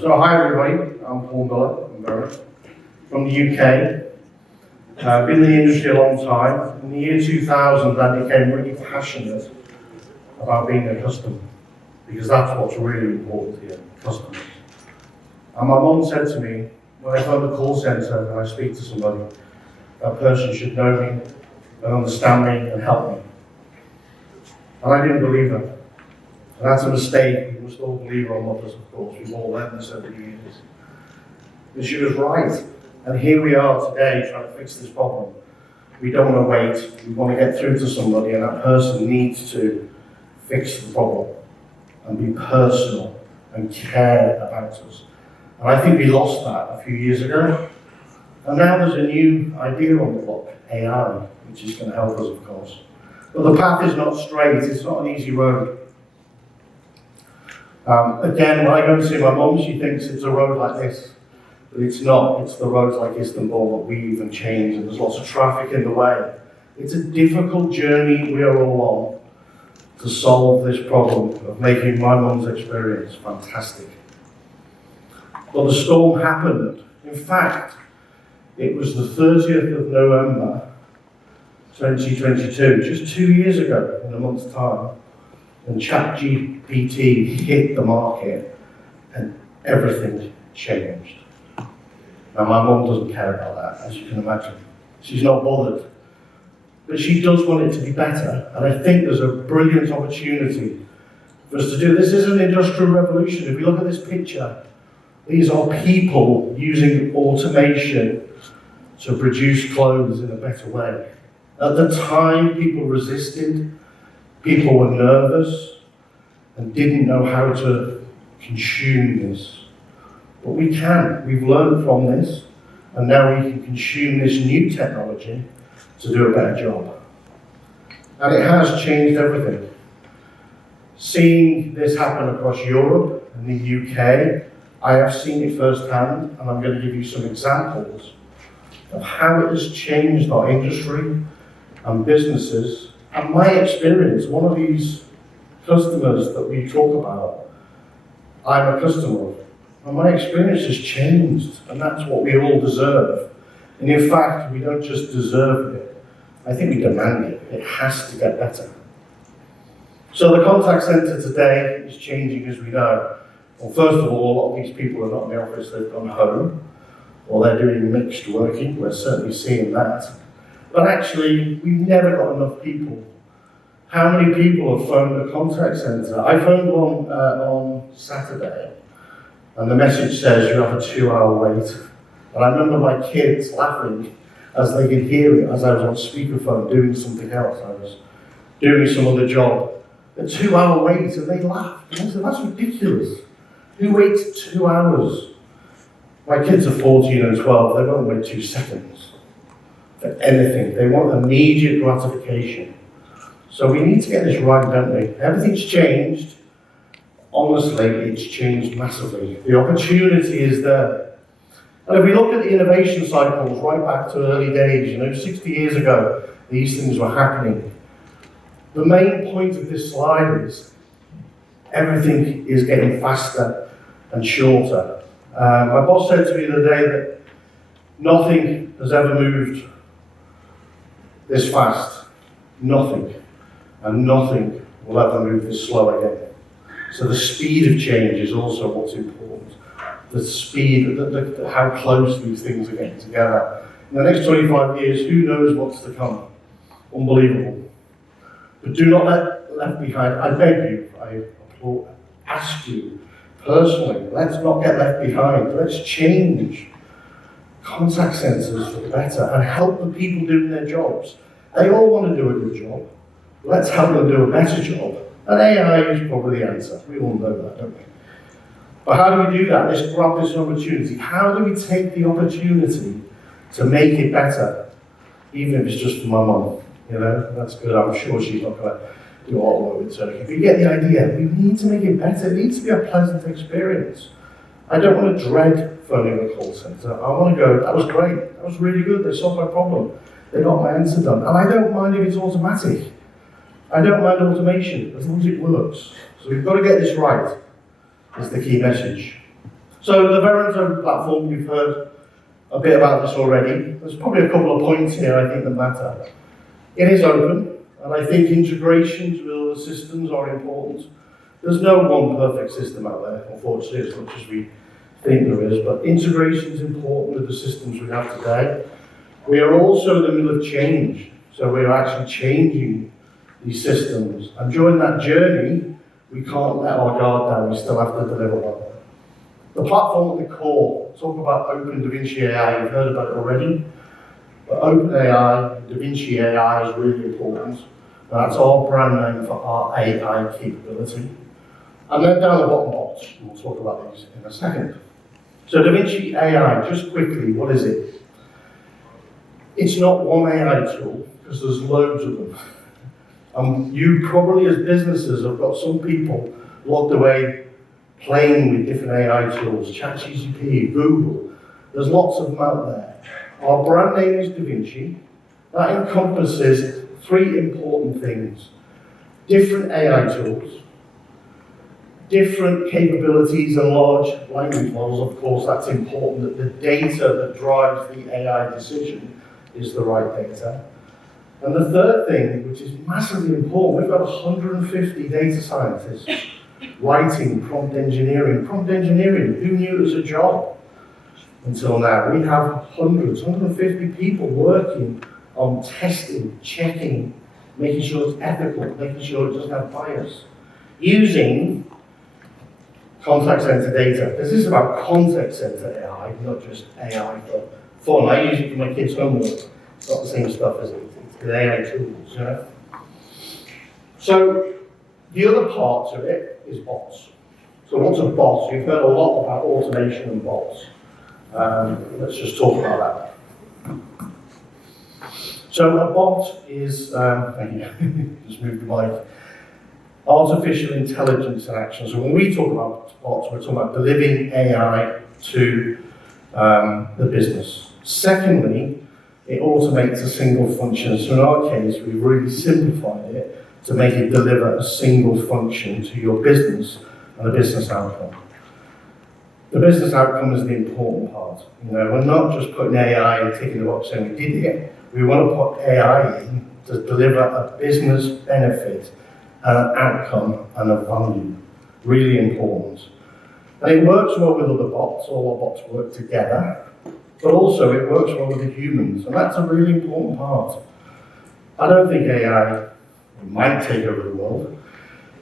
So hi everybody, I'm Paul Miller, I'm VERINT, from the UK. I've been in the industry a long time. In the year 2000 I became really passionate about being a customer, because that's what's really important here, customers. And my mum said to me, when I phone the call centre and I speak to somebody, that person should know me and understand me and help me. And I didn't believe her. And that's a mistake. We must all believe our mothers, of course. We've all learned this over the years. But she was right. And here we are today trying to fix this problem. We don't want to wait. We want to get through to somebody, and that person needs to fix the problem and be personal and care about us. And I think we lost that a few years ago. And now there's a new idea on the block, AI, which is going to help us, of course. But the path is not straight. It's not an easy road. Again, when I go and see my mum, she thinks it's a road like this. But it's not. It's the roads like Istanbul that weave and change, and there's lots of traffic in the way. It's a difficult journey we are all on to solve this problem of making my mum's experience fantastic. But the storm happened. In fact, it was the 30th of November 2022, just 2 years ago, in a month's time, when ChatGPT hit the market and everything changed. Now, my mum doesn't care about that, as you can imagine. She's not bothered. But she does want it to be better, and I think there's a brilliant opportunity for us to do. This is an industrial revolution. If we look at this picture, these are people using automation to produce clothes in a better way. At the time, people resisted, people were nervous, and didn't know how to consume this. But we can. We've learned from this, and now we can consume this new technology to do a better job. And it has changed everything. Seeing this happen across Europe and the UK, I have seen it firsthand, and I'm going to give you some examples of how it has changed our industry and businesses. And my experience, one of these customers that we talk about, I'm a customer of, and my experience has changed, and that's what we all deserve. And in fact, we don't just deserve it, I think we demand it. It has to get better. So the contact centre today is changing, as we know. Well, first of all, a lot of these people are not in the office, they've gone home, or they're doing mixed working. We're certainly seeing that. But actually, we've never got enough people. How many people have phoned the contact centre? I phoned one on Saturday, and the message says you have a 2-hour wait. And I remember my kids laughing as they could hear it as I was on speakerphone doing something else. I was doing some other job. A 2-hour wait, and they laughed. And I said, that's ridiculous. Who waits 2 hours? My kids are 14 and 12, they won't wait 2 seconds for anything. They want immediate gratification. So we need to get this right, don't we? Everything's changed. Honestly, it's changed massively. The opportunity is there. And if we look at the innovation cycles right back to early days, 60 years ago, these things were happening. The main point of this slide is everything is getting faster and shorter. My boss said to me the other day that nothing has ever moved this fast. Nothing. And nothing will ever move this slow again. So the speed of change is also what's important. The speed, how close these things are getting together. In the next 25 years, who knows what's to come? Unbelievable. But do not let left behind. I beg you, I ask you personally, let's not get left behind. Let's change contact centres for the better and help the people doing their jobs. They all want to do a good job. Let's help them do a better job. And AI is probably the answer. We all know that, don't we? But how do we do that? Let's grab this opportunity. How do we take the opportunity to make it better? Even if it's just for my mum. That's good. I'm sure she's not going to do all over Turkey. But you get the idea. We need to make it better. It needs to be a pleasant experience. I don't want to dread phoning a call centre. I want to go, that was great. That was really good. They solved my problem. They got my answer done. And I don't mind if it's automatic. I don't mind automation as long as it works. So we've got to get this right, is the key message. So the VERINT platform, you've heard a bit about this already. There's probably a couple of points here I think that matter. It is open, and I think integrations with other systems are important. There's no one perfect system out there, unfortunately, as much as we think there is, but integration is important with the systems we have today. We are also in the middle of change, so we are actually changing these systems. And during that journey, we can't let our guard down, we still have to deliver one. The platform at the core, talk about Open DaVinci AI, you've heard about it already, but Open AI, DaVinci AI is really important. That's our brand name for our AI capability. And then down the bottom box, we'll talk about these in a second. So DaVinci AI, just quickly, what is it? It's not one AI tool, because there's loads of them. You probably, as businesses, have got some people locked away playing with different AI tools, ChatGPT, Google. There's lots of them out there. Our brand name is DaVinci. That encompasses three important things. Different AI tools, different capabilities and large language models. Of course, that's important that the data that drives the AI decision is the right data. And the third thing, which is massively important, we've got 150 data scientists writing prompt engineering. Prompt engineering, who knew it was a job until now? We have hundreds, 150 people working on testing, checking, making sure it's ethical, making sure it doesn't have bias, using contact center data. This is about contact center AI, not just AI for fun. I use it for my kids' homework. It's not the same stuff as it's the AI tools, you know? So the other part of it is bots. So what's a bot? You've heard a lot about automation and bots. Let's just talk about that. So a bot is, thank you, just moved the mic. Artificial intelligence in action. So when we talk about bots, we're talking about delivering AI to the business. Secondly, it automates a single function. So in our case, we've really simplified it to make it deliver a single function to your business and a business outcome. The business outcome is the important part. You know, we're not just putting AI and ticking the box saying we did it. We want to put AI in to deliver a business benefit, an outcome, and a value. Really important. And it works well with other bots. All our bots work together. But also it works well with the humans. And that's a really important part. I don't think AI might take over the world,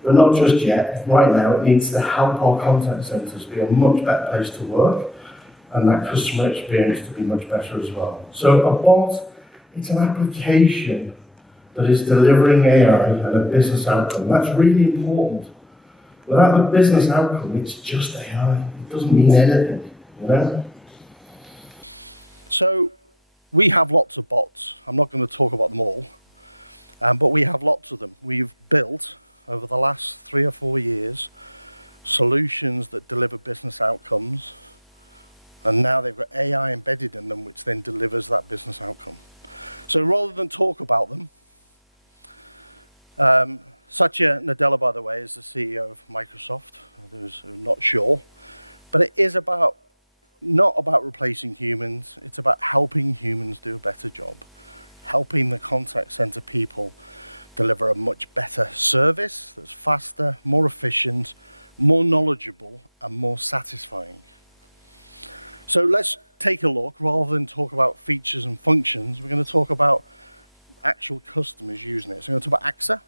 but not just yet. Right now, it needs to help our contact centers be a much better place to work, and that customer experience to be much better as well. So a bot, it's an application that is delivering AI and a business outcome. That's really important. Without a business outcome, it's just AI. It doesn't mean anything, you know? So we have lots of bots. I'm not going to talk about them all. But we have lots of them. We've built, over the last 3 or 4 years, solutions that deliver business outcomes, and now they've got AI embedded in them, which then delivers that business outcome. So rather than talk about them, Satya Nadella, by the way, is the CEO of Microsoft, those who are not sure, but it is not about replacing humans, it's about helping humans do a better job. Helping the contact center people deliver a much better service that's faster, more efficient, more knowledgeable, and more satisfying. So let's take a look. Rather than talk about features and functions, we're going to talk about actual customers using it. So I'm going to talk about AXA,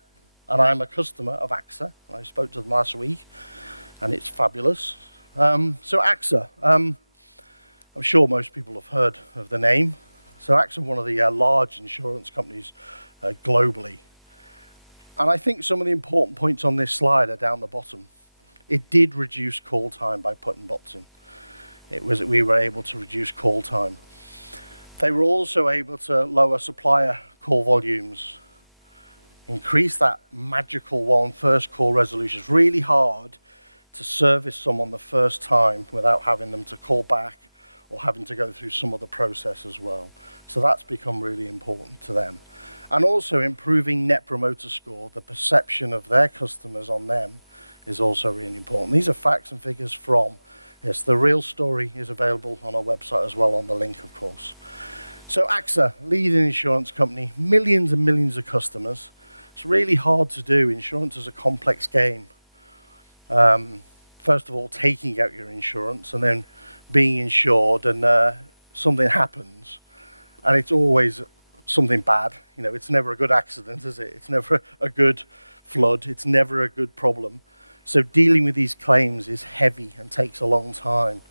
and I'm a customer of AXA. I spoke to them last week, and it's fabulous. So AXA, I'm sure most people have heard of the name. So AXA, one of the large insurance companies globally. And I think some of the important points on this slide are down the bottom. It did reduce call time by putting bots in. We were able to reduce call time. They were also able to lower supplier call volumes, increase that magical one, first call resolution. It's really hard to service someone the first time without having them to call back or having to go through some other process as well. So that's become really important to them. And also improving Net Promoter Score, the perception of their customers on them, is also really important. These are facts and figures from, yes, the real story is available on our website as well, on the link, of course. So AXA, leading insurance company, millions and millions of customers. It's really hard to do. Insurance is a complex game. First of all, taking out your insurance and then being insured, and something happens, and it's always something bad. You know, it's never a good accident, is it? It's never a good flood. It's never a good problem. So dealing with these claims is heavy and takes a long time.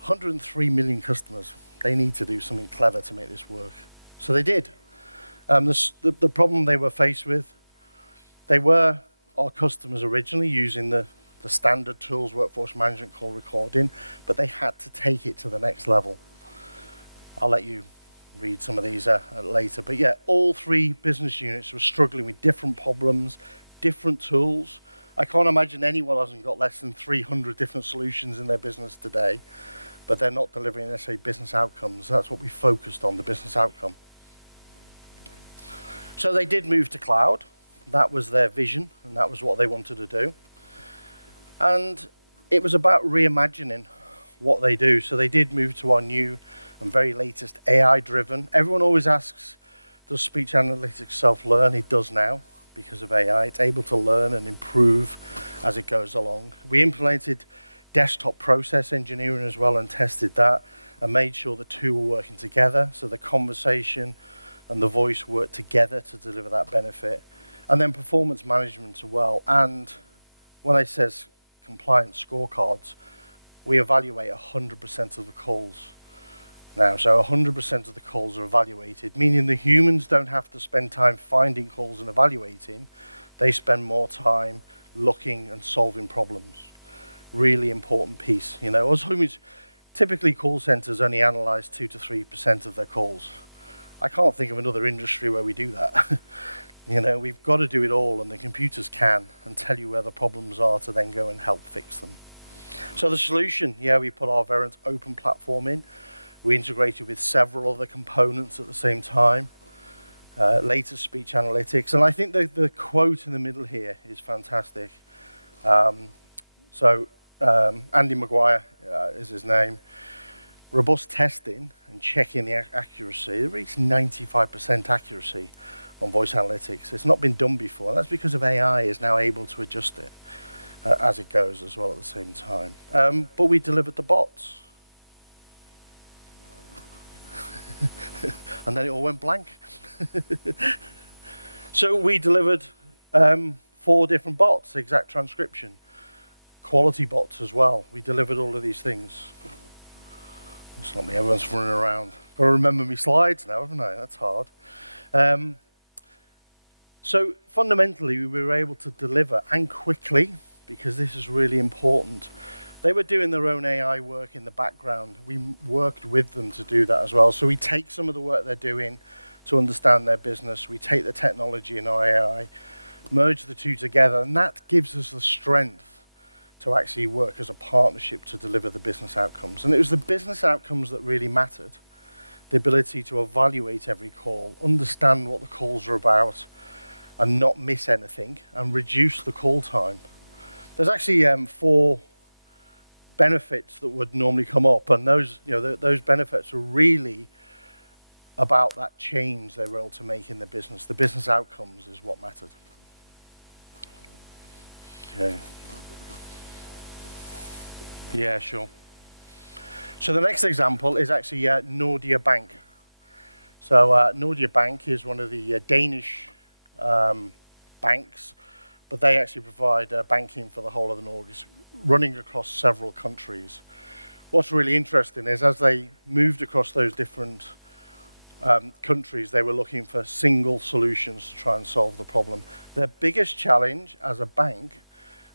103 million customers. They need to do something clever to make this work. So they did. The problem they were faced with, they were our customers originally using the standard tools, workforce management, call recording, but they had to take it to the next level. I'll let you read some of these later. But yeah, all three business units were struggling with different problems, different tools. I can't imagine anyone hasn't got less than 300 different solutions in their business today, but they're not delivering necessarily business outcomes. That's what we focused on, the business outcome. So they did move to cloud. That was their vision, and that was what they wanted to do. And it was about reimagining what they do. So they did move to our new and very latest AI-driven. Everyone always asks, does speech analytics self-learn? It does now because of AI. It's able to learn and improve as it goes along. We implemented desktop process engineering as well and tested that and made sure the two were working together. So the conversation and the voice work together to deliver that benefit. And then performance management as well. And when I says compliance scorecards, we evaluate 100% of the calls now. So 100% of the calls are evaluated, meaning the humans don't have to spend time finding calls and evaluating. They spend more time looking and solving problems. Really important piece. You know, us humans, typically call centers only analyze 2 to 3% of their calls. I can't think of another industry where we do that. You know, we've got to do it all, and the computers can, and tell you where the problems are to then go and help fix them. So the solution, yeah, we put our VERINT open platform in. We integrated with several other components at the same time. Latest speech analytics, and I think the quote in the middle here is fantastic. Andy Maguire is his name. Robust testing and checking the accuracy. They reached 95% accuracy on voice analytics. It's not been done before. And that's because of AI is now able to adjust it as it goes as well at the same time. But we delivered the bots. And then it all went blank. So we delivered 4 different bots, exact transcription, quality bots as well. We delivered all of these things. It's not me, everyone's running around. Got to remember my slides now, haven't I? That's hard. So fundamentally, we were able to deliver, and quickly, because this is really important. They were doing their own AI work in the background. We worked with them to do that as well. So we take some of the work they're doing to understand their business. We take the technology in our AI, merge the two together, and that gives us the strength to actually work as a partnership to deliver the business outcomes. And it was the business outcomes that really mattered. The ability to evaluate every call, understand what the calls are about, and not miss anything, and reduce the call time. There's actually 4 benefits that would normally come up, and those benefits are really about that change they were able to make in the business. The business outcomes is what mattered. Okay. Yeah, sure. So the next example is actually Nordea Bank. So Nordea Bank is one of the Danish banks, but they actually provide banking for the whole of the Nordics, running across several countries. What's really interesting is as they moved across those different countries, they were looking for single solutions to try and solve the problem. Their biggest challenge as a bank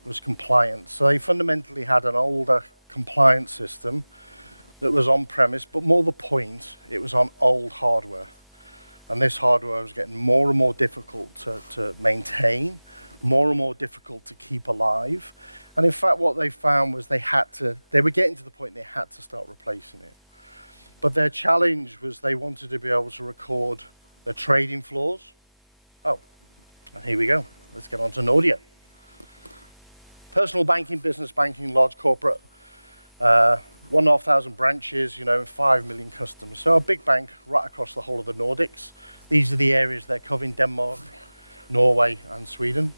was compliance. So they fundamentally had an older compliance system that was on-premise, but more the point, it was on old hardware. And this hardware was getting more and more difficult to maintain, more and more difficult to keep alive. And in fact, what they found was they were getting to the point they had to start replacing it. But their challenge was they wanted to be able to record their trading floors, And here we go. Let's get on to Nordia. Personal banking, business banking, large corporate, 1,500 branches, 5 million customers. So a big bank right across the whole of the Nordics. These are the areas they're covering: Denmark, Norway, and Sweden.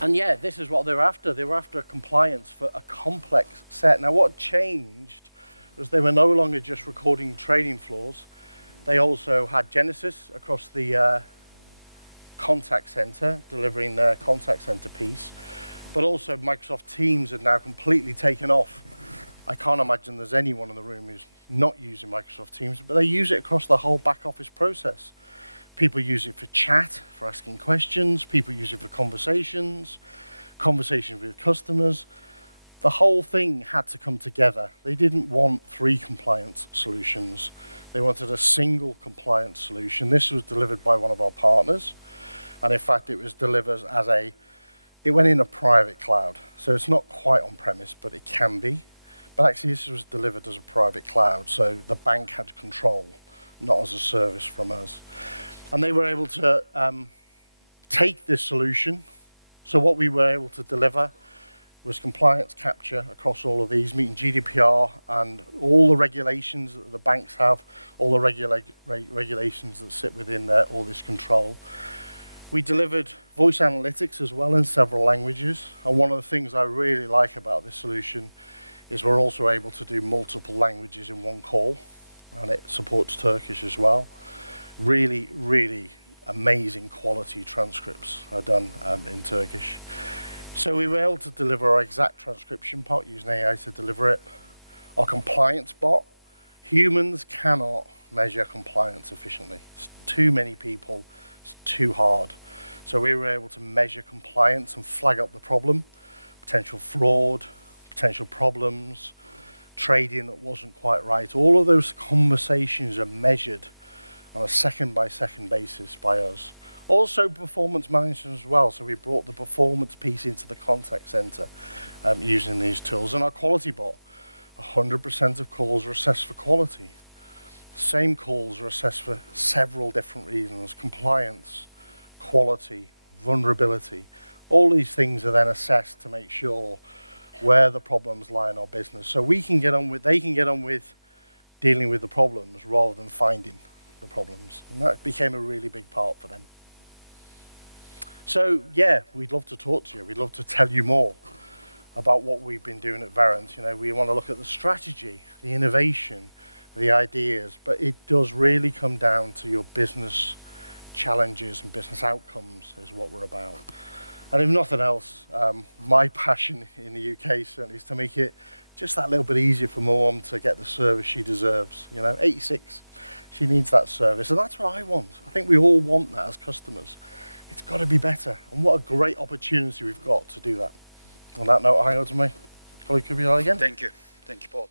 And yeah, this is what they were after. They were after compliance for a complex set. Now, what changed was they were no longer just recording trading floors. They also had Genesis across the contact center, delivering their contact center piece. But also Microsoft Teams had now completely taken off. I can't imagine there's anyone in the room who's not using Microsoft Teams, but they use it across the whole back office process. People use it for chat, for asking questions. People use it for conversations with customers. The whole thing had to come together. They didn't want 3 compliance solutions. They wanted a single compliance solution. This was delivered by one of our partners. And in fact, it was delivered as it went in a private cloud. So it's not quite on-premise, but it can be. But actually, this was delivered as a private cloud. So the bank had control, not as a service from us. And they were able to take this solution. So what we were able to deliver was compliance capture across all of these, meeting GDPR and all the regulations that the banks have, all the regulations that sit within there, all this control. We delivered voice analytics as well in several languages. And one of the things I really like about this solution is we're also able to do multiple languages in one call. And it supports Turkish as well. Really, really amazing quality transcripts are done in Turkish. So we were able to deliver our exact transcription part using AI to deliver it. Our compliance bot. Humans cannot measure compliance efficiently. It's too many people. It's too hard. So we were able to measure compliance and flag up the problem, potential fraud, potential problems, trading that wasn't quite right. All of those conversations are measured on a second-by-second basis by us. Also performance management as well. So we brought the performance piece into the contact center using these tools. And our quality bot, 100% of calls are assessed for quality. Same calls are assessed for several different reasons: compliance, quality, vulnerability. All these things are then assessed to make sure where the problems lie in our business. So they can get on with dealing with the problems rather than finding the problems. And that became a really big part for them. So yeah, we'd love to talk to you. We'd love to tell you more about what we've been doing at VERINT. We want to look at the strategy, the innovation, the ideas, but it does really come down to your business challenges and business outcomes is what we're about. And if nothing else, my passion in the UK certainly is to make it just that little bit easier for Mom to get the service she deserves. 86, she needs that service, and that's what I want. I think we all want that as customers. It's got to be better, and what a great opportunity we've got to do that. On that note, I hand over to my colleague Kubilal again. Thank you, Paul.